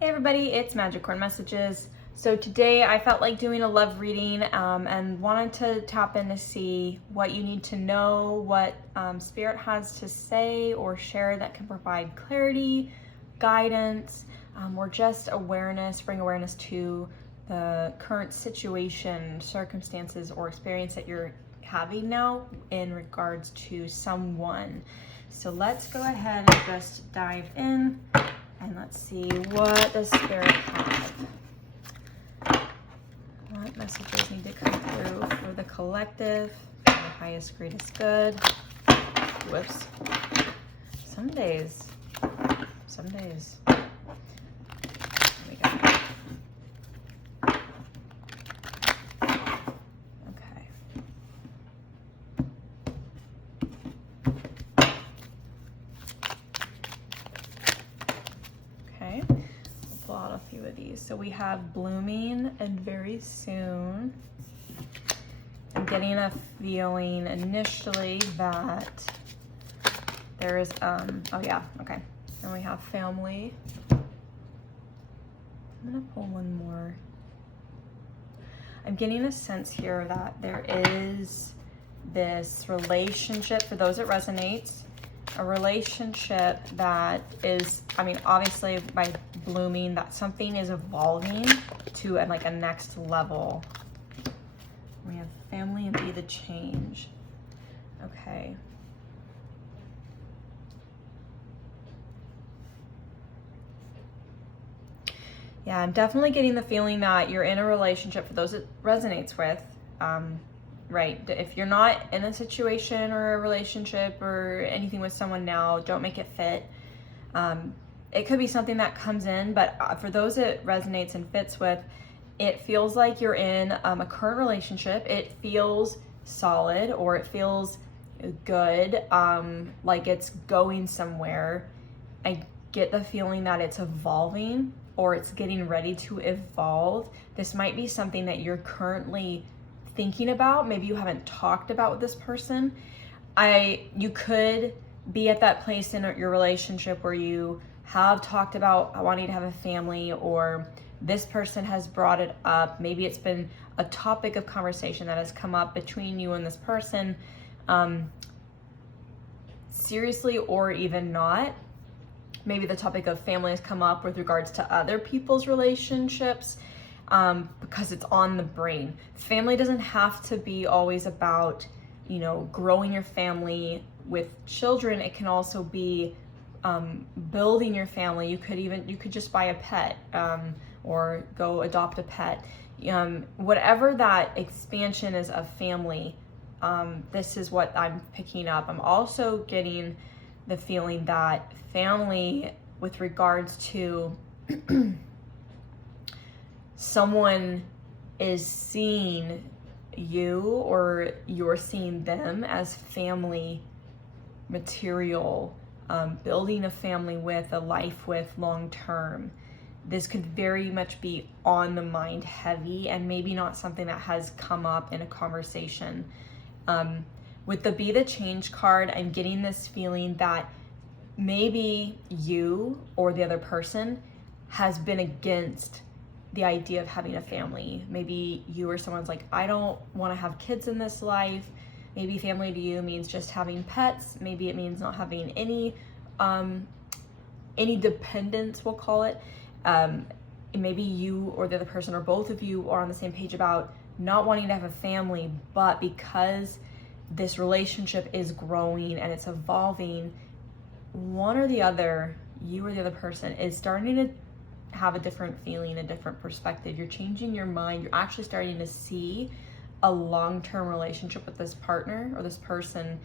Hey everybody, it's Madgicorn Messages. So today I felt like doing a love reading and wanted to tap in to see what you need to know, what Spirit has to say or share that can provide clarity, guidance, or just awareness, bring awareness to the current situation, circumstances, or experience that you're having now in regards to someone. So let's go ahead and just dive in. And let's see, what does Spirit have? What messages need to come through for the collective? The highest, greatest good. Whoops. Some days. Here we go. Okay. Okay, we'll pull out a few of these. So we have blooming and very soon. I'm getting a feeling initially that there is, oh yeah, okay. And we have family. I'm gonna pull one more. I'm getting a sense here that there is this relationship, for those it resonates, a relationship that is, I mean, obviously by blooming, that something is evolving to like a next level. We have family and be the change. Okay. Yeah, I'm definitely getting the feeling that you're in a relationship, for those it resonates with. Right, if you're not in a situation or a relationship or anything with someone now, don't make it fit. It could be something that comes in, but for those it resonates and fits with, it feels like you're in a current relationship. It feels solid, or it feels good, like it's going somewhere. I get the feeling that it's evolving, or it's getting ready to evolve. This might be something that you're currently thinking about. Maybe you haven't talked about with this person. You could be at that place in your relationship where you have talked about wanting to have a family, or this person has brought it up. Maybe it's been a topic of conversation that has come up between you and this person, seriously or even not. Maybe the topic of family has come up with regards to other people's relationships, because it's on the brain. Family doesn't have to be always about, growing your family with children. It can also be building your family. You could just buy a pet, or go adopt a pet. Whatever that expansion is of family, this is what I'm picking up. I'm also getting the feeling that family, with regards to someone is seeing you, or you're seeing them as family material, building a family with, a life with, long term. This could very much be on the mind heavy, and maybe not something that has come up in a conversation. With the Be the Change card, I'm getting this feeling that maybe you or the other person has been against the idea of having a family. Maybe you or someone's like, I don't want to have kids in this life. Maybe family to you means just having pets. Maybe it means not having any dependence, we'll call it. Maybe you or the other person, or both of you, are on the same page about not wanting to have a family, but because this relationship is growing and it's evolving, one or the other, you or the other person, is starting to have a different feeling, a different perspective. You're changing your mind. You're actually starting to see a long-term relationship with this partner or this person,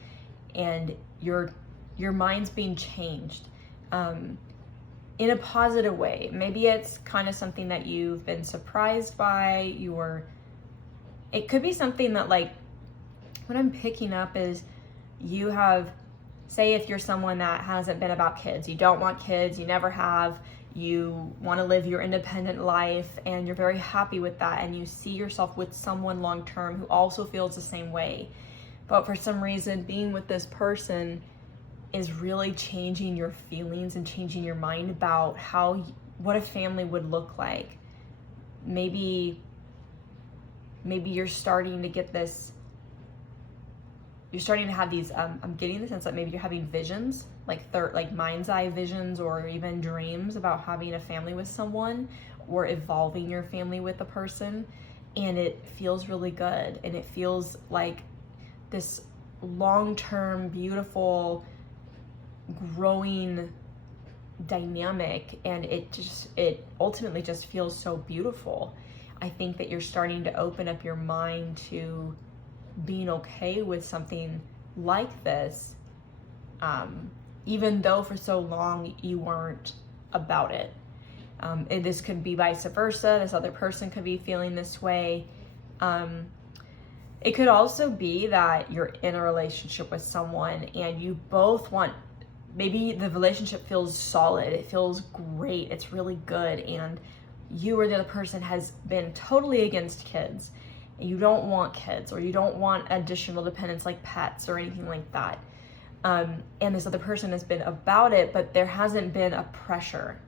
and your mind's being changed in a positive way. Maybe it's kind of something that you've been surprised by. It could be something that, like, what I'm picking up is you have, say if you're someone that hasn't been about kids, you don't want kids, you never have, you want to live your independent life, and you're very happy with that, and you see yourself with someone long term who also feels the same way. But for some reason, being with this person is really changing your feelings and changing your mind about how what a family would look like. Maybe you're starting to get this, you're starting to have these, I'm getting the sense that maybe you're having visions, like mind's eye visions, or even dreams about having a family with someone, or evolving your family with a person. And it feels really good. And it feels like this long-term, beautiful, growing dynamic. And it ultimately just feels so beautiful. I think that you're starting to open up your mind to being okay with something like this, even though for so long you weren't about it. And this could be vice versa. This other person could be feeling this way. It could also be that you're in a relationship with someone and you both want, maybe the relationship feels solid, it feels great, it's really good, and you or the other person has been totally against kids. You don't want kids, or you don't want additional dependents like pets or anything like that. And this other person has been about it, but there hasn't been a pressure.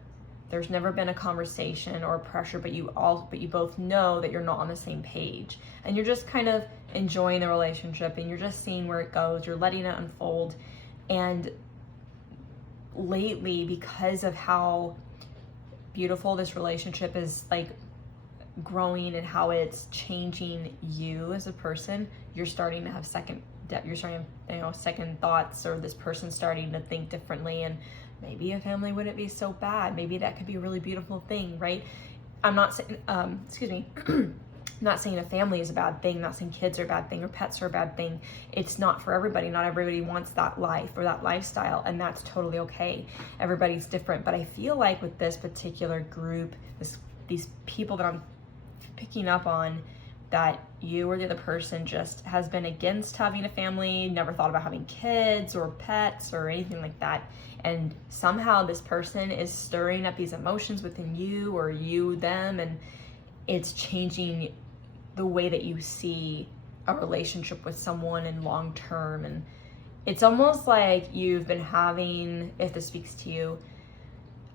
There's never been a conversation or a pressure, but you both know that you're not on the same page. And you're just kind of enjoying the relationship, and you're just seeing where it goes. You're letting it unfold. And lately, because of how beautiful this relationship is like growing and how it's changing you as a person, you're starting to have second thoughts, or this person starting to think differently, and maybe a family wouldn't be so bad. Maybe that could be a really beautiful thing, right? I'm not saying, I'm not saying a family is a bad thing, not saying kids are a bad thing or pets are a bad thing. It's not for everybody. Not everybody wants that life or that lifestyle, and that's totally okay. Everybody's different. But I feel like with this particular group, these people that I'm picking up on, that you or the other person just has been against having a family, never thought about having kids or pets or anything like that. And somehow this person is stirring up these emotions within you, or you them, and it's changing the way that you see a relationship with someone in long term. And it's almost like you've been having, if this speaks to you,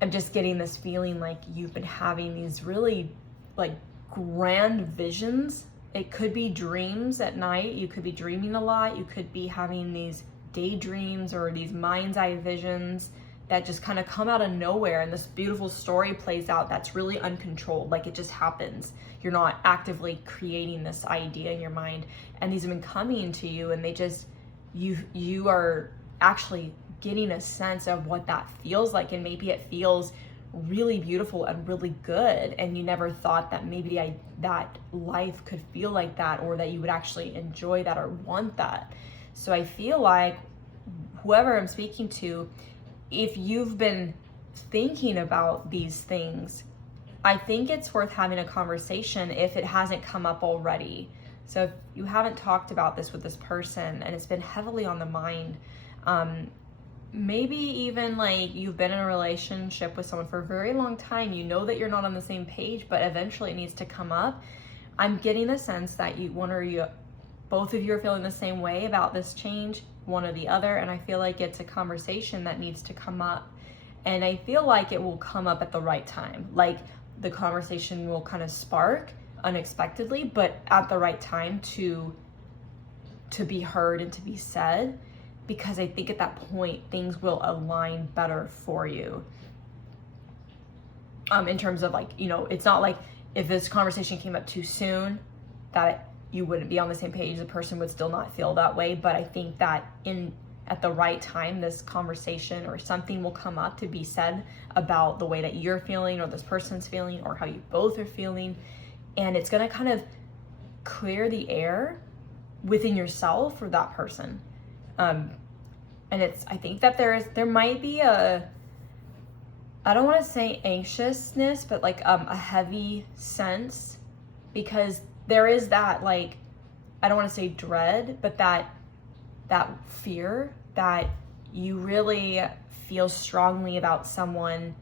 I'm just getting this feeling like you've been having these really like grand visions. It could be dreams at night. You could be dreaming a lot. You could be having these daydreams or these mind's eye visions that just kind of come out of nowhere, and this beautiful story plays out that's really uncontrolled. Like it just happens. You're not actively creating this idea in your mind, and these have been coming to you, and they just, you are actually getting a sense of what that feels like, and maybe it feels really beautiful and really good, and you never thought that maybe that life could feel like that, or that you would actually enjoy that or want that. So I feel like whoever I'm speaking to, if you've been thinking about these things, I think it's worth having a conversation if it hasn't come up already. So if you haven't talked about this with this person and it's been heavily on the mind, maybe even like you've been in a relationship with someone for a very long time, you know that you're not on the same page, but eventually it needs to come up. I'm getting the sense that both of you are feeling the same way about this change, one or the other, and I feel like it's a conversation that needs to come up. And I feel like it will come up at the right time. Like the conversation will kind of spark unexpectedly, but at the right time to be heard and to be said, because I think at that point things will align better for you. In terms of like, it's not like if this conversation came up too soon that you wouldn't be on the same page, the person would still not feel that way. But I think that at the right time, this conversation or something will come up to be said about the way that you're feeling, or this person's feeling, or how you both are feeling. And it's going to kind of clear the air within yourself or that person. And I think that there might be I don't want to say anxiousness, but like a heavy sense, because there is that, like, I don't want to say dread, but that fear that you really feel strongly about someone,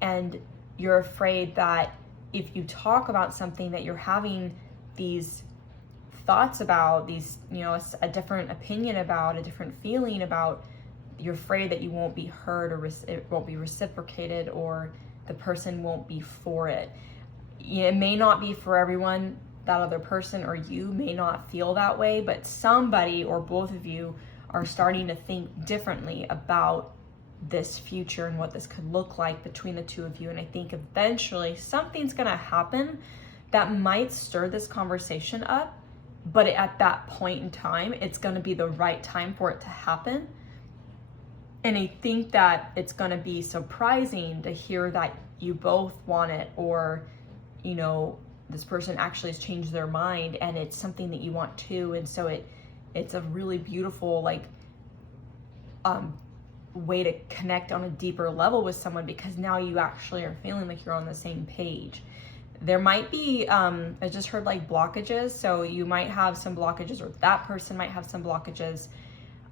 and you're afraid that if you talk about something that you're having these thoughts about, these, a different opinion about, a different feeling about, you're afraid that you won't be heard, or it won't be reciprocated, or the person won't be for it. It may not be for everyone. That other person or you may not feel that way, but somebody or both of you are starting to think differently about this future and what this could look like between the two of you. And I think eventually something's going to happen that might stir this conversation up, but at that point in time, it's going to be the right time for it to happen. And I think that it's going to be surprising to hear that you both want it, or, you know, this person actually has changed their mind and it's something that you want too. And so it's a really beautiful, like, way to connect on a deeper level with someone, because now you actually are feeling like you're on the same page. There might be, I just heard like blockages. So you might have some blockages, or that person might have some blockages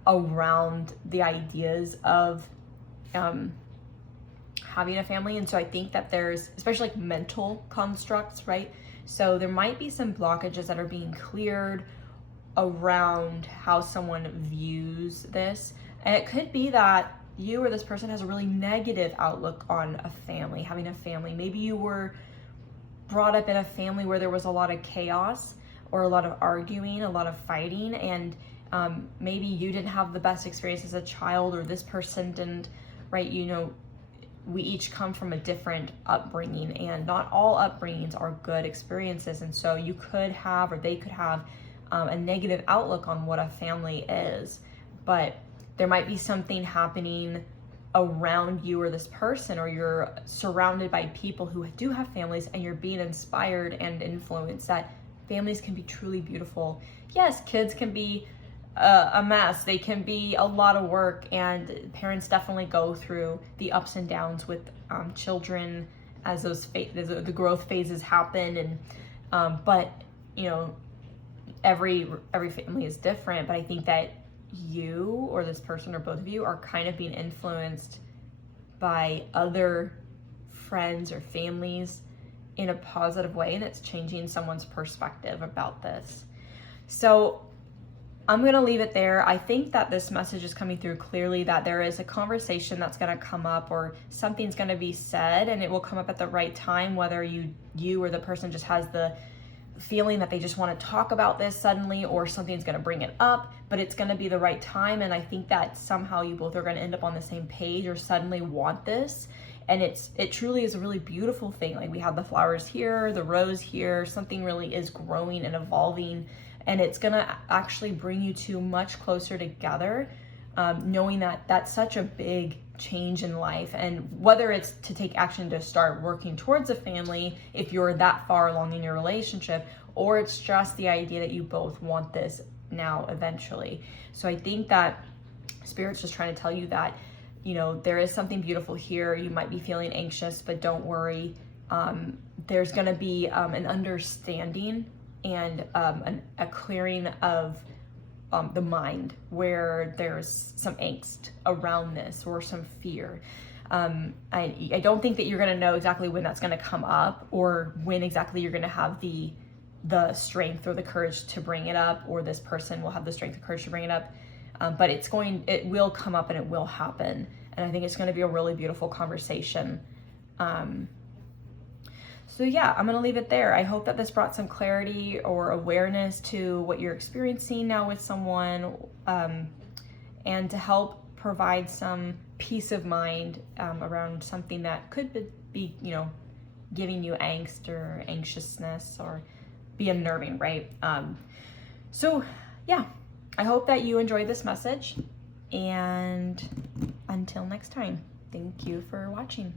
around the ideas of having a family. And so I think that there's, especially like mental constructs, right? So there might be some blockages that are being cleared around how someone views this. And it could be that you or this person has a really negative outlook on a family, having a family. Maybe you were brought up in a family where there was a lot of chaos, or a lot of arguing, a lot of fighting, and maybe you didn't have the best experience as a child, or this person didn't, right? You know, we each come from a different upbringing, and not all upbringings are good experiences. And so you could have, or they could have, a negative outlook on what a family is. But there might be something happening around you or this person, or you're surrounded by people who do have families, and you're being inspired and influenced that families can be truly beautiful. Yes, kids can be a mess. They can be a lot of work, and parents definitely go through the ups and downs with children as the growth phases happen. And but you know, every family is different. But I think that you or this person, or both of you, are kind of being influenced by other friends or families in a positive way, and it's changing someone's perspective about this. So I'm going to leave it there. I think that this message is coming through clearly, that there is a conversation that's going to come up, or something's going to be said, and it will come up at the right time, whether you or the person just has the feeling that they just want to talk about this suddenly, or something's going to bring it up, but it's going to be the right time. And I think that somehow you both are going to end up on the same page, or suddenly want this. And it truly is a really beautiful thing. Like, we have the flowers here, the rose here, something really is growing and evolving, and it's going to actually bring you two much closer together, knowing that that's such a big change in life. And whether it's to take action to start working towards a family, if you're that far along in your relationship, or it's just the idea that you both want this now eventually. So I think that Spirit's just trying to tell you that, you know, there is something beautiful here. You might be feeling anxious, but don't worry. There's going to be an understanding and a clearing of the mind, where there's some angst around this, or some fear. I don't think that you're going to know exactly when that's going to come up, or when exactly you're going to have the strength or the courage to bring it up, or this person will have the strength and courage to bring it up. But it will come up, and it will happen. And I think it's going to be a really beautiful conversation. So yeah, I'm going to leave it there. I hope that this brought some clarity or awareness to what you're experiencing now with someone, and to help provide some peace of mind around something that could be, you know, giving you angst or anxiousness, or be unnerving, right? So yeah, I hope that you enjoyed this message, and until next time, thank you for watching.